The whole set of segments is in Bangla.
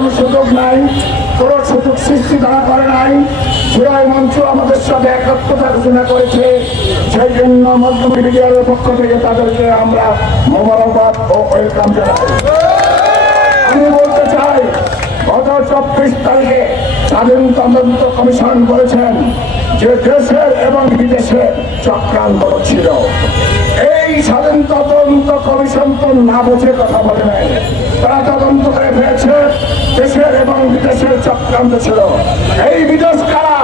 কোনো সুযোগ নাই, কোনো সুযোগ সৃষ্টি তারা করে নাই। জুলাই মঞ্চ আমাদের সাথে একাত্মতা ঘোষণা করেছে, সেই জন্য মাধ্যমিক মিডিয়ার পক্ষ থেকে তাদেরকে আমরা মোবারকবাদ ও ওয়েলকাম জানাই। আমি বলতে চাই, গত 24 তারিখে স্বাধীন তদন্ত কমিশন বলেছেন যে দেশের এবং বিদেশের চক্রান্ত ছিল। এই স্বাধীন তদন্ত কমিশন তো না বুঝে কথা বলে নাই, তারা তদন্ত করে ফেলেছে দেশের এবং বিদেশের চক্রান্ত ছিল। এই বিদেশ কারা?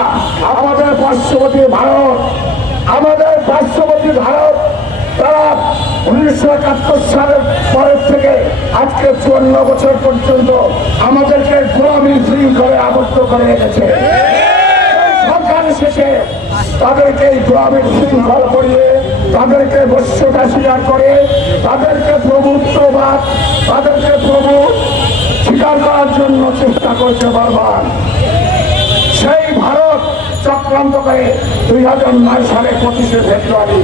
আমাদের পার্শ্ববর্তী ভারত। আমাদের পার্শ্ববর্তী ভারত তারা 1971 সালের পরের থেকে আজকে 54 বছর পর্যন্ত আমাদেরকে গোলামির শৃঙ্খলে আবদ্ধ করে রেখেছে। সরকার শেষে তাদেরকে এই গোলামির শৃঙ্খল করিয়ে তাদেরকে বশ্যতা স্বীকার করে তাদেরকে প্রভুত্ববাদ, তাদেরকে প্রভু স্বীকার করার জন্য চেষ্টা করেছে বারবার। সেই ভারত চক্রান্ত করে 2009 সালে 25শে ফেব্রুয়ারি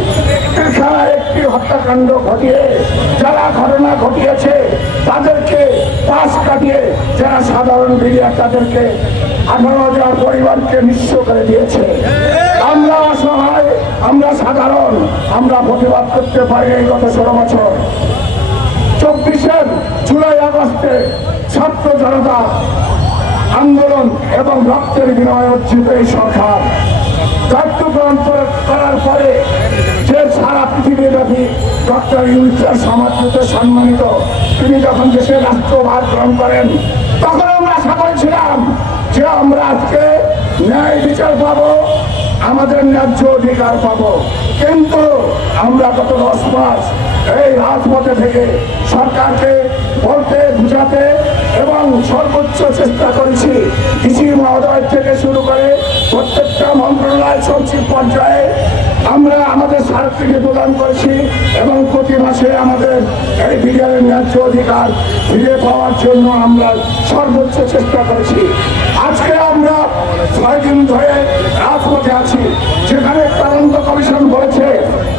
পিলখানায় একটি হত্যাকাণ্ড ঘটিয়ে যারা ঘটনা ঘটিয়েছে তাদেরকে পাশ কাটিয়ে যারা সাধারণ মিডিয়া তাদেরকে 18,000 পরিবারকে নিঃস্ব করে দিয়েছে। আমরা অসহায়, আমরা সাধারণ, আমরা প্রতিবাদ করতে পারি এই গত 16 বছর। 24শে জুলাই আগস্টে ছাত্র জনতা আন্দোলন এবং রক্তের বিনিময়ে অর্জিত এই সরকার কার্যক্রম করার পরে যে সারা পৃথিবীব্যাপী ডক্টর ইউনূসের সমাদৃত সম্মানিত তিনি যখন দেশের রাষ্ট্রভার গ্রহণ করেন তখন আমরা আশা করেছিলাম যে আমরা আজকে ন্যায় বিচার পাবো, আমাদের ন্যায্য অধিকার পাবো। কিন্তু আমরা গত 10 মাস এই রাজপথে থেকে সরকারকে বলতে বুঝাতে এবং সর্বোচ্চ চেষ্টা করেছি। ডিসি মহোদয় থেকে শুরু করে প্রত্যেকটা মন্ত্রণালয় সচিব পর্যায়ে আমরা আমাদের স্মারকলিপি প্রদান করেছি এবং প্রতি মাসে আমাদের এই বিজ্ঞানের ন্যায্য অধিকার ফিরে পাওয়ার জন্য আমরা সর্বোচ্চ চেষ্টা করেছি। আজকে আমরা 6 দিন ধরে রাজপথে আছি, যেখানে তদন্ত কমিশন বলেছে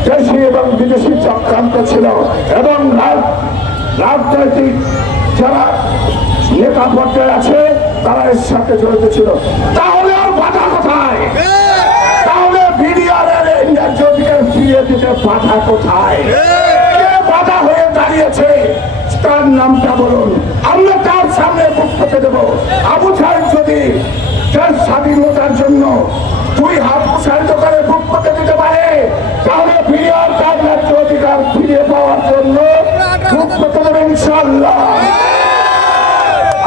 দেশি এবং বিদেশি চক্রান্ত ছিল এবং রাজনৈতিক যারা নেতা পর্যায়ে আছে তারা এর সাথে জড়িত ছিল। তাহলে আর বাধা কোথায়? তাহলে বিডিআরের ন্যায্য অধিকার ফিরিয়ে দিতে বাধা কোথায়? কে বাধা হয়ে দাঁড়িয়েছে তার নামটা বলুন, আমরা তার সামনে বুক পেতে দেবো। আবু সাহেব যদি দেশ স্বাধীনতার জন্য 2 হাত প্রসারিত করে বুক পেতে দিতে পারে তাহলে বিডিআর তার ন্যায্য অধিকার ফিরিয়ে পাওয়ার জন্য বুক পেতে দেবে ইনশাআল্লাহ।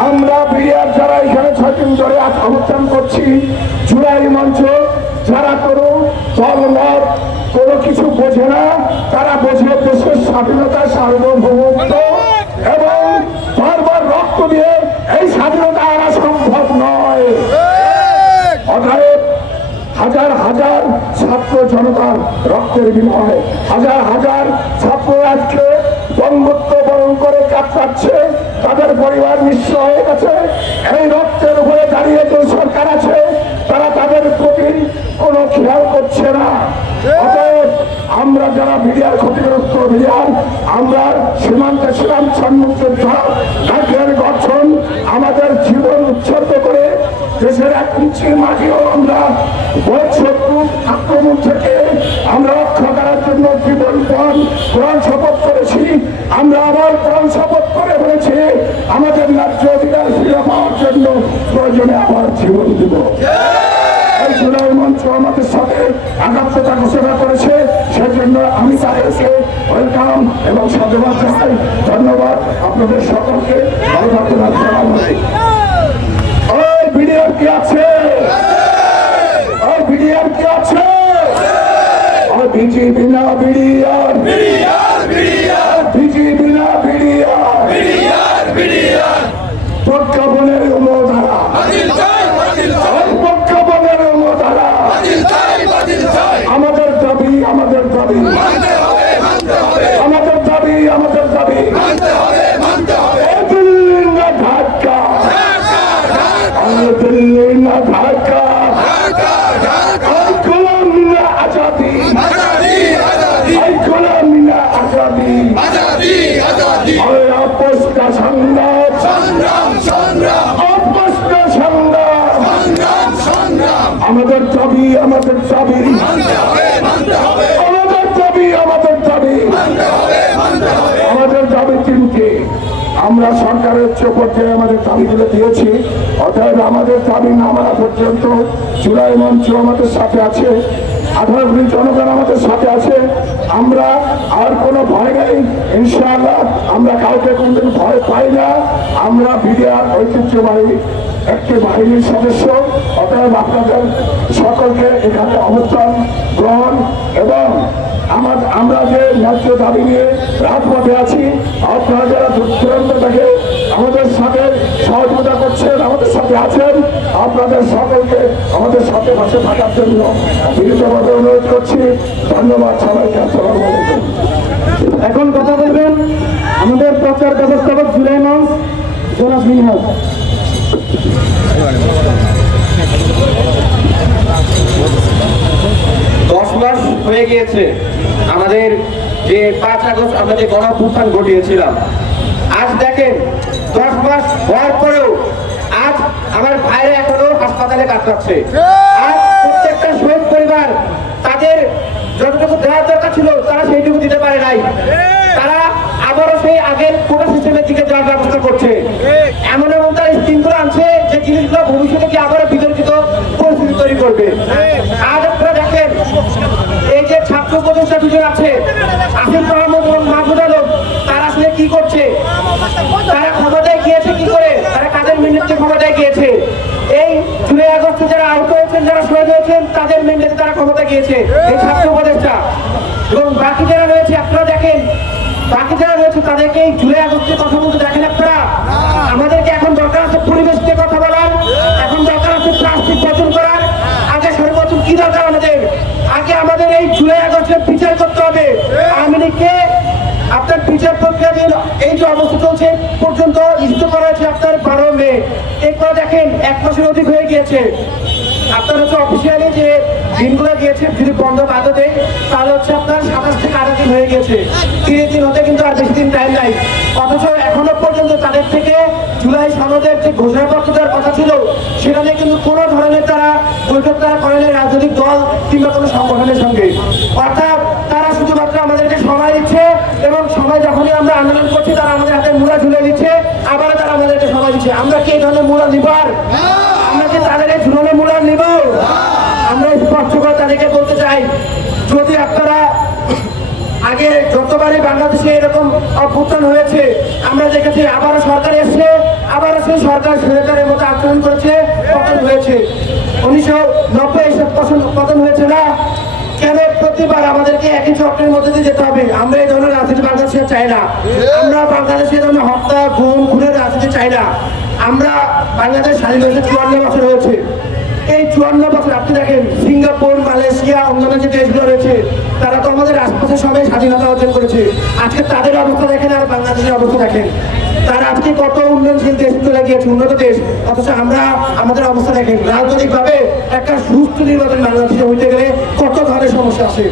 আমরা বিডিআর যারা এখানে 6 দিন ধরে অবস্থান করছি, জুলাই মঞ্চ যারা কোনো দলমত কোনো কিছু বোঝে না, তারা বোঝে দেশের স্বাধীনতা, সার্বভৌমত্ব এবং বারবার রক্ত দিয়ে এই স্বাধীনতা আনা সম্ভব নয়। অতএব হাজার হাজার ছাত্র জনতার রক্তের বিনিময়ে হাজার হাজার ছাত্র আজকে বঙ্গত্ব বরণ করে কাটাচ্ছে, তাদের পরিবার নিঃস্ব হয়ে গেছে। এই রক্তের উপরে দাঁড়িয়ে যে সরকার আছে তারা তাদের প্রতি কোনো খেয়াল করছে না। অতএব আমরা যারা মিডিয়ার ক্ষতিগ্রস্ত মিডিয়ার, আমরা সীমান্তে ছিলাম সম্মুখযোদ্ধা, রাজ্যের গঠন আমাদের জীবন উৎসর্গ করে দেশের 1 ইঞ্চি মাটিও আমরা শত্রু আক্রমণ থেকে আমরা রক্ষা করার জন্য জীবন প্রাণ শপথ করেছি। আমরা আবার প্রাণ শপথ করে বলেছি আমাদের ন্যায্য অধিকার ফিরে পাওয়ার জন্য প্রয়োজনে আবার জীবন দিব। এই জুলাই মঞ্চ আমাদের সাথে একাত্মতা ঘোষণা করেছে, সেজন্য আমি তাদেরকে ওয়েলকাম এবং সাধুবাদ জানাই। ধন্যবাদ আপনাদের সকলকে। ভালো থাকুন। আসসালামু আলাইকুম। ওই বিডিআর কি আছে? ওই বিডিআর কি আছে? ওই বিজেপি না বিডিআর, বিজেপি না বিডিআর, প্রজ্ঞাপনের অনুধারা, প্রজ্ঞাপনের অনুধারা আমাদের দাবি, আমাদের দাবি, আমাদের দাবি, আমাদের দাবি। দিল্লি না ঢাকা, দিল্লি না ঢাকা, গোলাম না আজাদি, গোলাম না আজাদি। আমাদের দাবি, আমাদের দাবি, আমাদের দাবি, আমাদের দাবি, আমাদের দাবি তিনটি। আমরা সরকারের পর্যায়ে আমাদের দাবিগুলো দিয়েছি। অতএব আমাদের দাবি না মানা পর্যন্ত জুলাই মঞ্চ আমাদের সাথে আছে, 18 কোটি জনগণ আমাদের সাথে আছে। আমরা আর কোনো ভয় নেই, ইনশাআল্লাহ আমরা কাউকে কোনদিন ভয় পাই না। আমরা বিডিআর ঐতিহ্যবাহী একটি বাহিনীর সদস্য। অতএব আপনাদের সকলকে এখানে অবস্থান গ্রহণ এবং আমরা যে ন্যায্য দাবি নিয়ে রাজপথে আছি, আপনারা যারা দূরান্ত থেকে আমাদের সাথে সহযোগিতা করছেন, আমাদের সাথে আছেন, আপনাদের সকলকে আমাদের সাথে পাশে থাকার জন্য বিনীতভাবে অনুরোধ করছি। ধন্যবাদ সবাইকে। আসসালামু আলাইকুম। এখন কথা বলবেন আমাদের প্রচার ব্যবস্থাপক জুলাই মঞ্চ জনাব মিনহাজ। 10 মাস হয়ে গিয়েছে আমাদের যে 5 আগস্ট আমরা যে গণঅভ্যুত্থান ঘটিয়েছিলাম। আজ দেখেন 10 মাস হওয়ার পরেও আজ আমার ভাইরা এখনো হাসপাতালে কাটাচ্ছে। আজ প্রত্যেকটা শহীদ পরিবার তাদের যতটুকু দেওয়ার দরকার ছিল তারা সেইটুকু দিতে পারে নাই। তারা আবারও সেই আগের কোটা সিস্টেমের দিকে যাওয়ার ব্যবস্থা করছে। এমন এমন তারা স্কিমগুলো আনছে যে জিনিসগুলো ভবিষ্যতে কি আবারও বিতর্কিত পরিস্থিতি তৈরি করবে। আজ আপনারা দেখেন এই যে ছাত্র উপদেষ্টা দুজন আছে, আসিফ মাহমুদ এবং মাহমুদ আলম, তারা আসলে কি করছে? তারা ক্ষমতায় গিয়েছে কি করে? তারা কাদের মেন্ডেটে ক্ষমতায় গিয়েছে? এই জুলাই আগস্টে যারা আহত হয়েছেন, যারা শহীদ হয়েছেন, তাদের মেন্ডেটে তারা ক্ষমতায় গিয়েছে এই ছাত্র উপদেষ্টা। এবং বাকি যারা রয়েছে আপনারা দেখেন, বাকি যারা রয়েছে তাদেরকে এই জুলাই আগস্টের কথা বলতে দেখেন আপনারা। আমাদেরকে এখন দরকার আছে পরিবেশ নিয়ে কথা বলার, এখন দরকার আছে প্লাস্টিক বর্জন করার। আগে সর্বোচ্চ কি দরকার আমাদের? আগে আমাদের এই জুলাই আগস্টের বিচার করতে হবে। আওয়ামী লীগকে আপনার বিচার প্রক্রিয়া দিয়ে এই যে অবস্থা চলছে পর্যন্ত নিষিদ্ধ করা হয়েছে আপনার 12 মে। এরপর দেখেন 1 মাসের অধিক হয়ে গিয়েছে। আপনার হচ্ছে অফিসিয়ালি যে দিনগুলো দিয়েছে যদি বন্ধ বাধা দেয় তাহলে হচ্ছে আপনার 27 থেকে 28 দিন হয়ে গেছে। 30 দিন হতে কিন্তু আর বেশি দিন টাইম নাই। অথচ এখনো পর্যন্ত তাদের থেকে জুলাই সনদের যে ঘোষণাপত্র দেওয়ার কথা ছিল সেখানে কিন্তু কোনো ধরনের তারা বৈঠক তারা করেন রাজনৈতিক দল কিংবা কোনো সংগঠনের সঙ্গে। অর্থাৎ তারা শুধুমাত্র আমাদেরকে সময় দিচ্ছে এবং সময় যখনই আমরা আন্দোলন করছি তারা আমাদের হাতে মুড়া ঝুলে দিচ্ছে, আবার তারা আমাদেরকে সময় দিচ্ছে। আমরা কি এই ধরনের মুড়া নিবার? আমরা কি তাদের এই ঝুলনে মুড়া নিব? আমরা স্পষ্ট করে তাদেরকে বলতে চাই, যদি আপনারা আগে যতবারই বাংলাদেশে এরকম অভ্যুত্থান হয়েছে আমরা দেখেছি, আবারও সরকার এসছে, আবারও সেই সরকার সরকারের মতো আচরণ করেছে, পতন হয়েছে। 1990 পতন হয়েছে না কেন? প্রতিবার আমাদেরকে একই চক্রের মধ্যে দিয়ে যেতে হবে। আমরা এই ধরনের রাজনীতি বাংলাদেশে চাই না। আমরা বাংলাদেশে এই ধরনের হত্যা গুম খুনের রাজনীতি চাই না। আমরা বাংলাদেশ স্বাধীন হয়েছে 54 বছর হয়েছে। এই 54 বছর আপনি দেখেন সিঙ্গাপুর, মালয়েশিয়া, অন্যান্য যে দেশগুলো রয়েছে তারা তো আমাদের রাজপথে সবাই স্বাধীনতা অর্জন করেছে। আজকে তাদের অবস্থা দেখেন আর বাংলাদেশের অবস্থা দেখেন। তারা আজকে কত উন্নয়নশীল দেশ চলে গিয়েছে, উন্নত দেশ, অথচ আমরা আমাদের অবস্থা দেখেন। রাজনৈতিকভাবে একটা সুস্থ নির্বাচন বাংলাদেশে হইতে গেলে কত ধরনের সমস্যা আছে।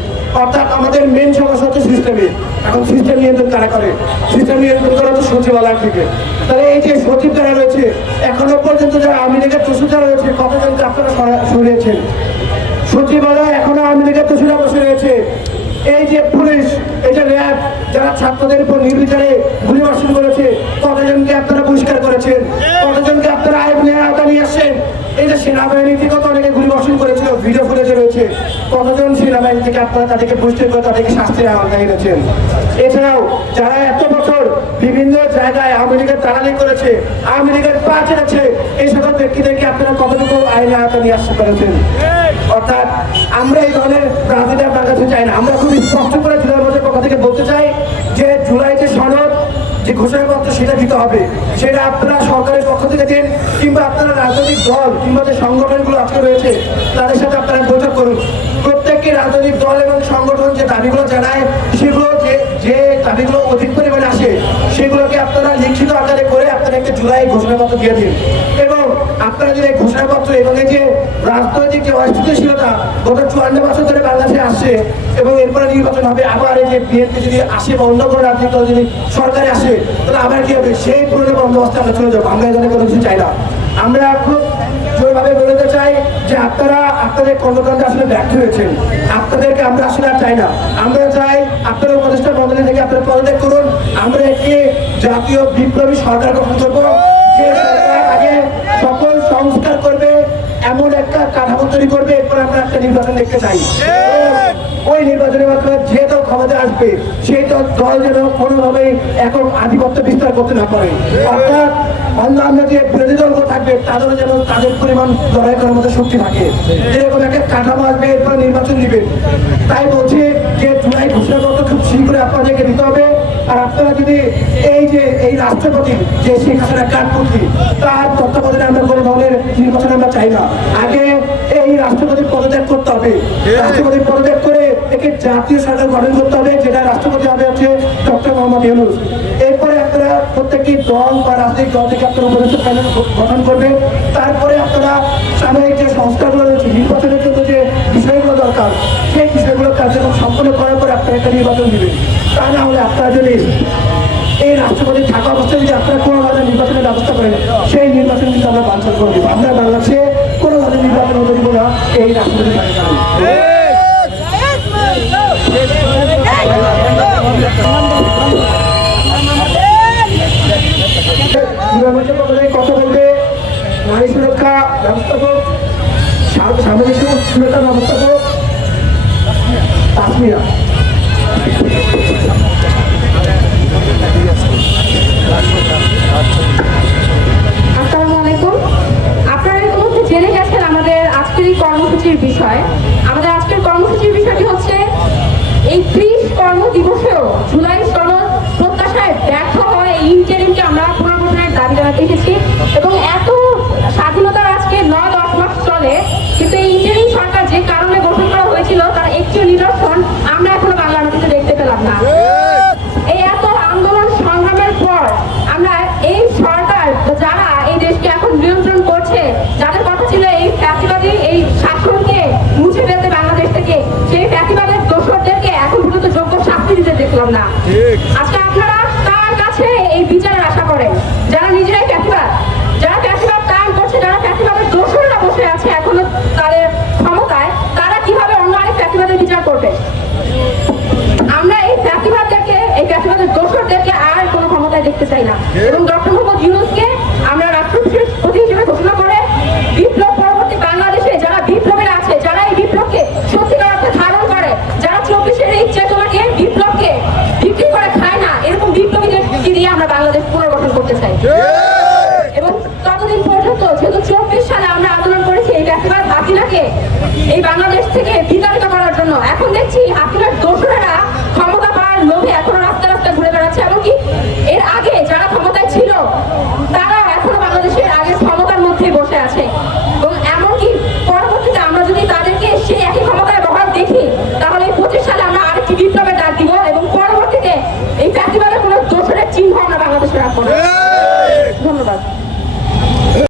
অর্থাৎ আমাদের মেন সমস্যা হচ্ছে সিস্টেমে। এখন সিস্টেম নিয়ন্ত্রণ কারা করে? সিস্টেম নিয়ন্ত্রণ করা হচ্ছে সচিবালয় থেকে। তাহলে এই যে সচিব যারা রয়েছে এখনো পর্যন্ত যারা আওয়ামী লীগের দোষী যারা রয়েছে কতজনকে আপনারা সরিয়েছেন? সচিবালয় এখনো আওয়ামী লীগের দোষীরা বসে রয়েছে। এই যে পুলিশ, এই যে র্যাব যারা ছাত্রদের উপর নির্বিচারে গুলিবর্ষণ করেছে কতজনকে আপনারা বহিষ্কার করেছেন? কতজনকে আপনারা আইনের আওতায় নিয়ে আসছেন? এই যে সেনাবাহিনী থেকে তো অনেকে গুলিবর্ষণ করেছিল, ভিডিও ফুটেজে রয়েছে। কতজন সেনাবাহিনী থেকে আপনারা তাদেরকে বহিষ্কার করে তাদেরকে শাস্তির আওতায় এনেছেন? এছাড়াও যারা এত বছর বিভিন্ন জায়গায় আওয়ামী লীগের দালালি করেছে, আওয়ামী লীগের পা ছেড়েছে, এই সকল ব্যক্তিদেরকে আপনারা কতটুকু আইনের আওতায় নিয়ে আসতে পেরেছেন? অর্থাৎ আমরা এই ধরনের রাজনীতি আপনার কাছে চাই না। আমরা খুব স্পষ্ট করে জুলাই মঞ্চের পক্ষ থেকে বলতে চাই যে জুলাই যে সনদ যে ঘোষণাপত্র সেটা দিতে হবে। সেটা আপনারা সরকারের পক্ষ থেকে দিন কিংবা আপনারা রাজনৈতিক দল কিংবা যে সংগঠনগুলো আজকে রয়েছে তাদের সাথে আপনারা বৈঠক করুন। প্রত্যেকটি রাজনৈতিক দল এবং সংগঠন যে দাবিগুলো জানায় সেগুলো যে দাবিগুলো অধিক পরিমাণে আসে সেগুলোকে আপনারা লিখিত আকারে করে আপনারা একটা জুলাই ঘোষণাপত্র দিয়ে দিন। এবং আপনারা যদি এই ঘোষণাপত্র এবং এই যে রাজনৈতিক যে অস্থিতিশীলতা গত 54 বছর ধরে বাংলাদেশে আসছে এবং এরপরে নির্বাচন হবে, আবার এই যে বিএনপি যদি আসে বা অন্য কোনো রাজনৈতিক দল যদি সরকারে আসে তাহলে আবার কি হবে? সেই পুরনো বন্দোবস্তে আমরা চলে যাবো। আমরা এই ধরনের কোনো কিছু চাই না। আমরা খুব জোরভাবে বলতে চাই যে আপনারা আপনাদের কর্মকাণ্ডে আসলে ব্যর্থ হয়েছেন। আপনাদেরকে আমরা আসলে আর চাই না। আমরা চাই আপনারা উপদেষ্টা মন্ডলী থেকে আপনারা পদত্যাগ করুন। আমরা একটি জাতীয় বিপ্লবী সরকার গঠন করবো, যে সরকার আগে সকল সংস্কার করবে, এমন একটা কাঠামো তৈরি করবে, এরপর আমরা একটা নির্বাচন দেখতে চাই। ওই নির্বাচনের মাধ্যমে যে দল ক্ষমতা আসবে সেই দল যেন কোনোভাবেই একক আধিপত্য বিস্তার করতে না পারে। অর্থাৎ অন্যান্য যে বিরোধী দলগুলো থাকবে তাদেরও যেন তাদের পরিমাণ লড়াই করার মতো শক্তি থাকে, এরকম একটা কাঠামো আসবে, এরপর নির্বাচন দিবে। তাই বলছি যে জুলাই ঘোষণাপত্র খুব শীঘ্রই আপনাদেরকে দিতে হবে। আর আপনারা যদি এই রাষ্ট্রপতি যে শেখ হাসিনা কাঠপুতলি, তার তত্ত্বাবধানে আমরা কোনো ধরনের নির্বাচন আমরা চাই না। আগে এই রাষ্ট্রপতির পদত্যাগ করতে হবে। রাষ্ট্রপতির পদত্যাগ করে একে জাতীয় সরকার গঠন করতে হবে, যেটা রাষ্ট্রপতি হবে হচ্ছে ডক্টর মোহাম্মদ ইউনূস। এরপরে আপনারা প্রত্যেকটি দল বা রাজনৈতিক দল থেকে আপনারা উপদেষ্টা প্যানেল গঠন করবে। তারপরে আপনারা সাময়িক যে সংস্কারগুলো রয়েছে, নির্বাচনের জন্য যে বিষয়গুলো দরকার, সেই বিষয়গুলো কার্যক্রম সম্পন্ন করার পরে আপনারা একটা নির্বাচন দিবেন। তা না হলে আপনারা যদি এই রাষ্ট্রপতি থাকা অবস্থায় যদি আপনারা কোনো ধরনের নির্বাচনের ব্যবস্থা করেন, সেই নির্বাচন কিন্তু আমরা বাঞ্ছাল করে দেবো। আমরা বাংলাদেশে কোনো ধরনের নির্বাচন হতে দিব না এই রাষ্ট্রপতি কথা বলবে নারী সুরক্ষা ব্যবস্থাপক, সামাজিক সুরক্ষা ব্যবস্থাপক তাসমিরা। আসসালামু আলাইকুম। আপনারা ইতিমধ্যে জেনে গেছেন আমাদের আজকের এই কর্মসূচির বিষয়। আমাদের আজকের কর্মসূচির বিষয়টি হচ্ছে এই 30 কর্মদিবসেও জুলাই সনদ প্রত্যাশায় ব্যর্থ হওয়া এই ইন্টারিমকে আমরা পুনর্গঠনের দাবি জানাতে এসেছি। এবং এত স্বাধীনতার আজকে 9-10 মাস চলে, কিন্তু এই ইন্টারিম সরকার যে কারণে গঠন করা হয়েছিল তার একটি নিদর্শন আমরা এখনো বাংলা নথিতে দেখতে পেলাম না। এই এত আন্দোলন সংগ্রামের পর আমরা এই সরকার যারা এই দেশকে এখন নিয়ন্ত্রণ করছে, যাদের কথা ছিল এই ফ্যাসিবাদী এই শাসনকে মুছে ফেলতে বাংলাদেশ থেকে, সেই ফ্যাসিবাদের দোষরদেরকে এখন পর্যন্ত যোগ্য শাস্তি দিতে দেখলাম না। আজকে আপনারা কার কাছে এই বিচারের আশা করেন? যারা নিজেরাই ফ্যাসিবাদ, যারা ফ্যাসিবাদ কায়েম করছে, যারা ফ্যাসিবাদের দোষররা বসে আছে এখনো তাদের ক্ষমতায়, তারা কিভাবে অন্য আরেক ফ্যাসিবাদের বিচার করবে? আমরা এই ফ্যাসিবাদদেরকে, এই ফ্যাসিবাদের দোষরদেরকে আর কোনো ক্ষমতায় দেখতে চাই না। এবং ডক্টর মোহাম্মদ ইউনূসকে আমরা রাষ্ট্রপতি হিসেবে ঘোষণা করে বিপ্লব পরবর্তী বাংলাদেশে যারা বিপ্লবীরা আছে, যারা এই বিপ্লবকে সত্যিকার অর্থে ধারণ করে, যারা 24-এর এই চেতনাকে বিপ্লবকে বিক্রি করে খায় না, এরকম বিপ্লবীদেরকে দিয়ে আমরা বাংলাদেশ পুনর্গঠন করতে চাই। এবং ততদিন পর্যন্ত যেহেতু 24 সালে আমরা আন্দোলন করেছি এই ফ্যাসিবাদ হাসিনাকে এই বাংলাদেশ থেকে বিতাড়িত করার জন্য, এখন দেখছি হাসিনার দোষরেরা